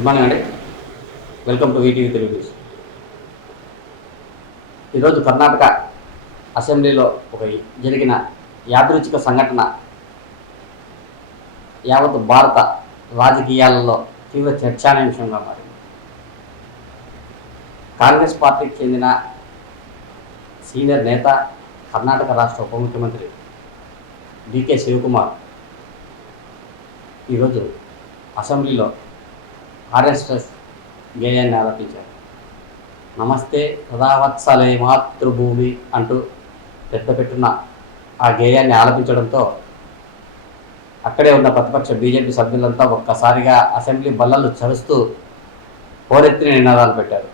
Good morning అండి. Welcome to VTV Telugu news. ఈరోజు కర్ణాటక అసెంబ్లీలో ఒక జరిగిన యాదృచ్ఛిక సంఘటన యావత్ భారత రాజకీయాలలో తీవ్ర చర్చానీయాంశంగా మారింది. కాంగ్రెస్ పార్టీకి చెందిన సీనియర్ నేత, కర్ణాటక రాష్ట్ర ఉప ముఖ్యమంత్రి డికే శివకుమార్ ఈరోజు అసెంబ్లీలో ఆర్ఎస్ఎస్ గేయాన్ని ఆలపించారు. నమస్తే సదావత్సలే మాతృభూమి అంటూ పెట్టున్న ఆ గేయాన్ని ఆలపించడంతో అక్కడే ఉన్న ప్రతిపక్ష బీజేపీ సభ్యులంతా ఒక్కసారిగా అసెంబ్లీ బల్లలు చరుస్తూ హోరెత్తిన నినాదాలు పెట్టారు.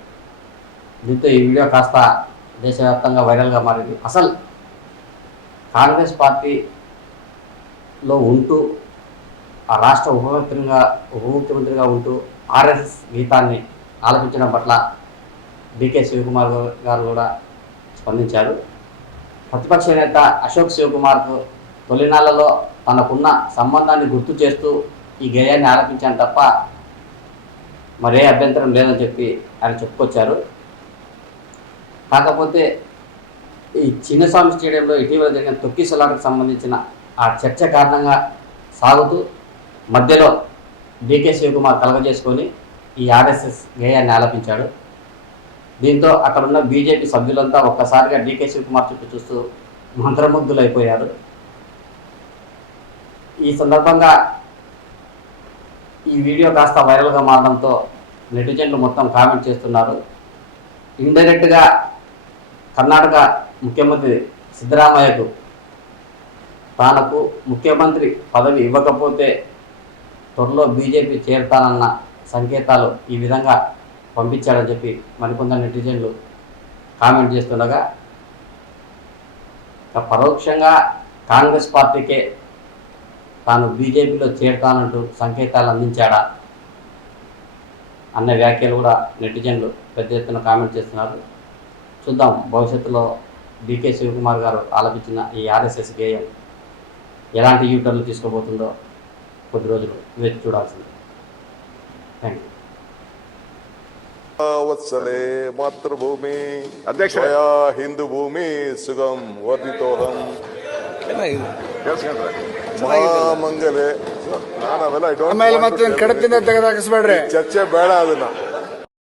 దీంతో ఈ వీడియో కాస్త దేశవ్యాప్తంగా వైరల్గా మారింది. అసలు కాంగ్రెస్ పార్టీలో ఉంటూ ఆ రాష్ట్ర ఉప ముఖ్యమంత్రిగా ఉంటూ ఆర్ఎస్ఎస్ గీతాన్ని ఆలపించడం పట్ల డికే శివకుమార్ గారు కూడా స్పందించారు. ప్రతిపక్ష నేత అశోక్ శివకుమార్కు తొలినాళ్లలో తనకున్న సంబంధాన్ని గుర్తు చేస్తూ ఈ గేయాన్ని ఆలపించాను తప్ప మరే అభ్యంతరం లేదని చెప్పి ఆయన చెప్పుకొచ్చారు. కాకపోతే ఈ చిన్నస్వామి స్టేడియంలో ఇటీవల జరిగిన తొక్కిసలాటకు సంబంధించిన ఆ చర్చ కారణంగా సాగుతూ మధ్యలో డికే శివకుమార్ కలగజేసుకొని ఈ ఆర్ఎస్ఎస్ గేయాన్ని ఆలపించాడు. దీంతో అక్కడున్న బీజేపీ సభ్యులంతా ఒక్కసారిగా డికే శివకుమార్ చుట్టూ చూస్తూ మంత్రముగ్ధులైపోయారు. ఈ సందర్భంగా ఈ వీడియో కాస్త వైరల్గా మారడంతో నెటిజన్లు మొత్తం కామెంట్ చేస్తున్నారు. ఇండైరెక్ట్గా కర్ణాటక ముఖ్యమంత్రి సిద్ధరామయ్యకు తనకు ముఖ్యమంత్రి పదవి ఇవ్వకపోతే త్వరలో బీజేపీ చేరతానన్న సంకేతాలు ఈ విధంగా పంపించాడని చెప్పి మరికొందరు నెటిజన్లు కామెంట్ చేస్తుండగా పరోక్షంగా కాంగ్రెస్ పార్టీకే తాను బీజేపీలో చేరతానంటూ సంకేతాలు అందించాడా అన్న వ్యాఖ్యలు కూడా నెటిజన్లు పెద్ద ఎత్తున కామెంట్ చేస్తున్నారు. చూద్దాం భవిష్యత్తులో డికే శివకుమార్ గారు ఆలపించిన ఈ ఆర్ఎస్ఎస్ గేయం ఎలాంటి యూటర్లు తీసుకోబోతుందో కొద్ది రోజులు వేచి చూడాల్సింది. Thank you. వత్సలే మాతృభూమి అధ్యక్ష హిందూ భూమి సుగం వర్ధితోహం ಮಹಾಮಂಗಲೆ ನಾನು ಅವೆಲ್ಲ ಆಮೇಲೆ ಮತ್ತೆ ಕಡತಿಂದ ತೆಗೆದಾಕಿಸ್ಬೇಡ್ರಿ ಚರ್ಚೆ ಬೇಡ ಅದನ್ನ